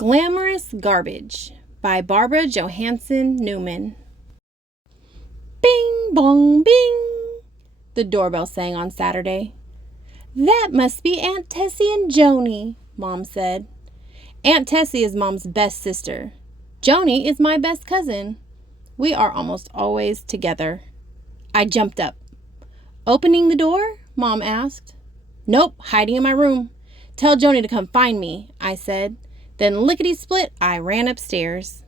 Glamorous Garbage by Barbara Johansen Newman. Bing, bong, bing, the doorbell sang on Saturday. That must be Aunt Tessie and Joanie, Mom said. Aunt Tessie is Mom's best sister. Joanie is my best cousin. We are almost always together. I jumped up. Opening the door? Mom asked. Nope, hiding in my room. Tell Joanie to come find me, I said. Then lickety-split, I ran upstairs.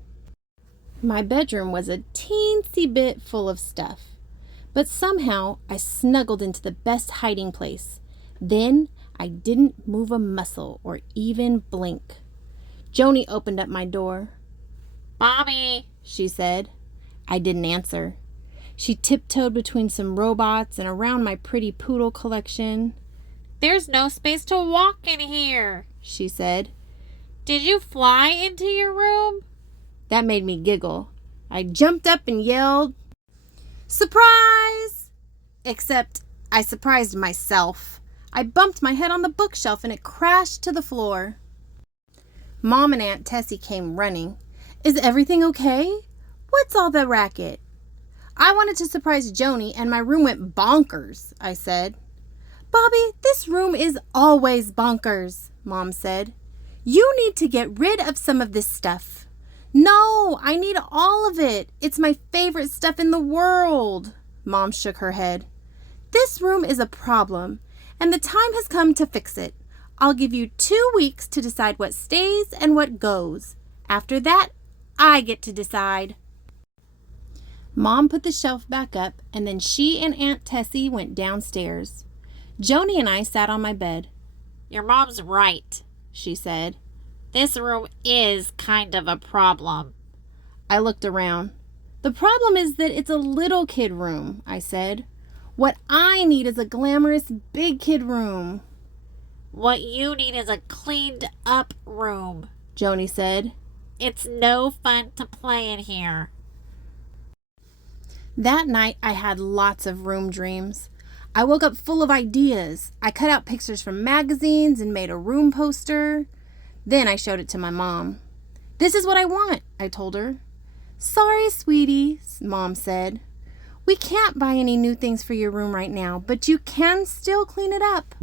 My bedroom was a teensy bit full of stuff, but somehow I snuggled into the best hiding place. Then I didn't move a muscle or even blink. Joanie opened up my door. Bobbie, she said. I didn't answer. She tiptoed between some robots and around my pretty poodle collection. There's no space to walk in here, she said. Did you fly into your room? That made me giggle. I jumped up and yelled, "Surprise!" Except I surprised myself. I bumped my head on the bookshelf and it crashed to the floor. Mom and Aunt Tessie came running. Is everything okay? What's all the racket? I wanted to surprise Joanie and my room went bonkers, I said. Bobbie, this room is always bonkers, Mom said. You need to get rid of some of this stuff. No, I need all of it. It's my favorite stuff in the world. Mom shook her head. This room is a problem, and the time has come to fix it. I'll give you 2 weeks to decide what stays and what goes. After that, I get to decide. Mom put the shelf back up, and then she and Aunt Tessie went downstairs. Joanie and I sat on my bed. Your mom's right, she said. This room is kind of a problem. I looked around. The problem is that it's a little kid room, I said. What I need is a glamorous big kid room. What you need is a cleaned up room, Joanie said. It's no fun to play in here. That night I had lots of room dreams. I woke up full of ideas. I cut out pictures from magazines and made a room poster. Then I showed it to my mom. This is what I want, I told her. Sorry, sweetie, Mom said. We can't buy any new things for your room right now, but you can still clean it up.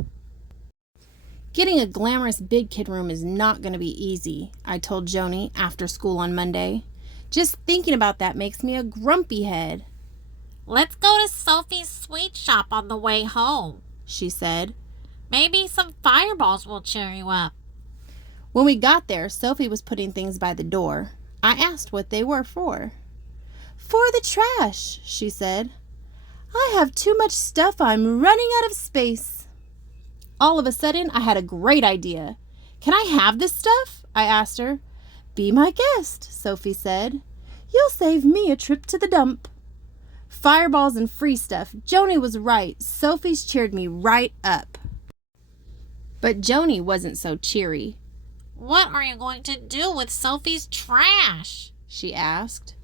Getting a glamorous big kid room is not going to be easy, I told Joanie after school on Monday. Just thinking about that makes me a grumpy head. Let's go to Sophie's sweet shop on the way home, she said. Maybe some fireballs will cheer you up. When we got there, Sophie was putting things by the door. I asked what they were for. For the trash, she said. I have too much stuff. I'm running out of space. All of a sudden, I had a great idea. Can I have this stuff? I asked her. Be my guest, Sophie said. You'll save me a trip to the dump. Fireballs and free stuff. Joanie was right. Sophie's cheered me right up. But Joanie wasn't so cheery. What are you going to do with Sophie's trash? She asked.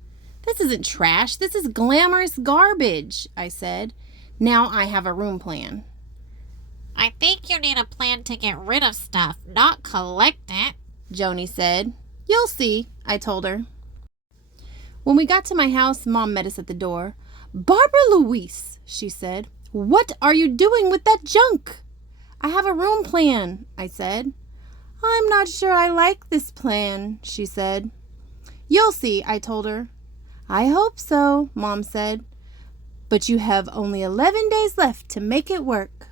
This isn't trash. This is glamorous garbage, I said. Now I have a room plan. I think you need a plan to get rid of stuff, not collect it, Joanie said. You'll see, I told her. When we got to my house, Mom met us at the door. Barbara Louise, she said, what are you doing with that junk? I have a room plan, I said. I'm not sure I like this plan, she said. You'll see, I told her. I hope so, Mom said. But you have only 11 days left to make it work.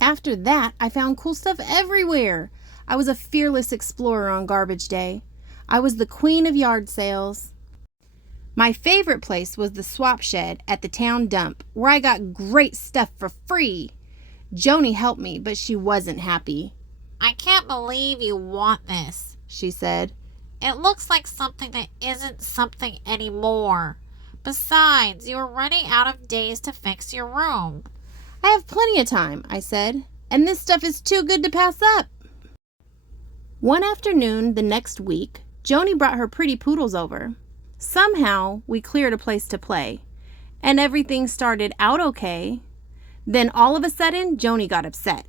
After that, I found cool stuff everywhere. I was a fearless explorer on garbage day. I was the queen of yard sales. My favorite place was the swap shed at the town dump, where I got great stuff for free. Joanie helped me, but she wasn't happy. I can't believe you want this, she said. It looks like something that isn't something anymore. Besides, you're running out of days to fix your room. I have plenty of time, I said, and this stuff is too good to pass up. One afternoon the next week, Joanie brought her pretty poodles over. Somehow, we cleared a place to play, and everything started out okay. Then all of a sudden, Joanie got upset.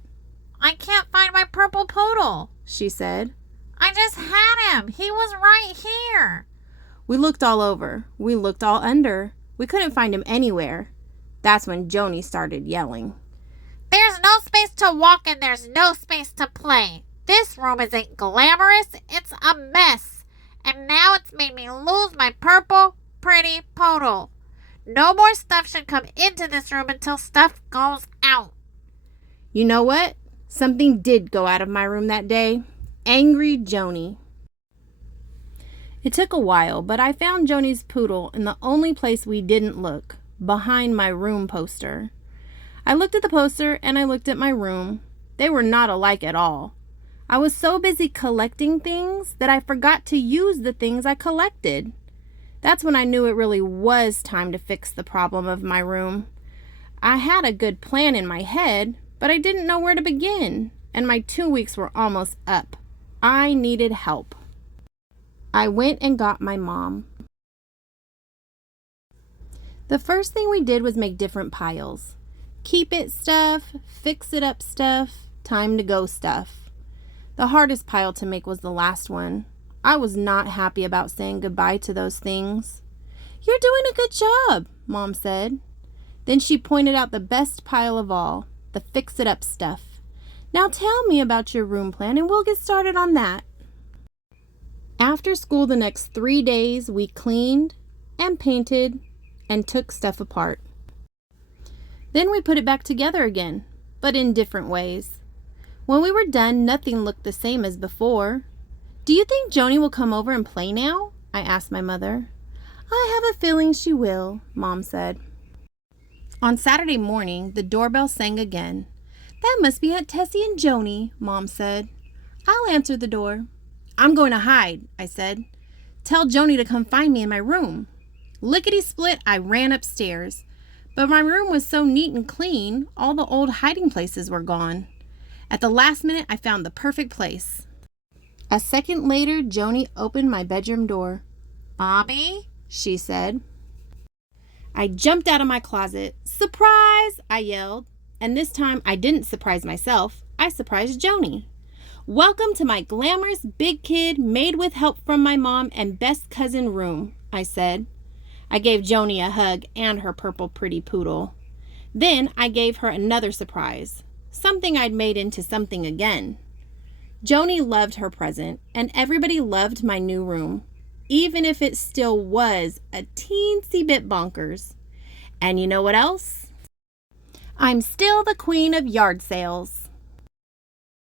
I can't find my purple poodle, she said. I just had him. He was right here. We looked all over. We looked all under. We couldn't find him anywhere. That's when Joanie started yelling. There's no space to walk and there's no space to play. This room isn't glamorous. It's a mess. And now it's made me lose my purple, pretty poodle. No more stuff should come into this room until stuff goes out. You know what? Something did go out of my room that day. Angry Joanie. It took a while, but I found Joanie's poodle in the only place we didn't look, behind my room poster. I looked at the poster and I looked at my room. They were not alike at all. I was so busy collecting things that I forgot to use the things I collected. That's when I knew it really was time to fix the problem of my room. I had a good plan in my head, but I didn't know where to begin, and my 2 weeks were almost up. I needed help. I went and got my mom. The first thing we did was make different piles. Keep it stuff, fix it up stuff, time to go stuff. The hardest pile to make was the last one. I was not happy about saying goodbye to those things. "You're doing a good job," Mom said. Then she pointed out the best pile of all, the fix-it-up stuff. "Now tell me about your room plan and we'll get started on that." After school the next 3 days, we cleaned and painted and took stuff apart. Then we put it back together again, but in different ways. When we were done, nothing looked the same as before. "Do you think Joanie will come over and play now?" I asked my mother. "I have a feeling she will," Mom said. On Saturday morning, the doorbell sang again. "That must be Aunt Tessie and Joanie," Mom said. "I'll answer the door." "I'm going to hide," I said. "Tell Joanie to come find me in my room." Lickety-split, I ran upstairs. But my room was so neat and clean, all the old hiding places were gone. At the last minute, I found the perfect place. A second later, Joanie opened my bedroom door. "Bobbie?" she said. I jumped out of my closet. "Surprise!" I yelled. And this time, I didn't surprise myself. I surprised Joanie. "Welcome to my glamorous big kid, made with help from my mom and best cousin room," I said. I gave Joanie a hug and her purple pretty poodle. Then I gave her another surprise, something I'd made into something again. Joanie loved her present, and everybody loved my new room, even if it still was a teensy bit bonkers. And you know what else? I'm still the queen of yard sales.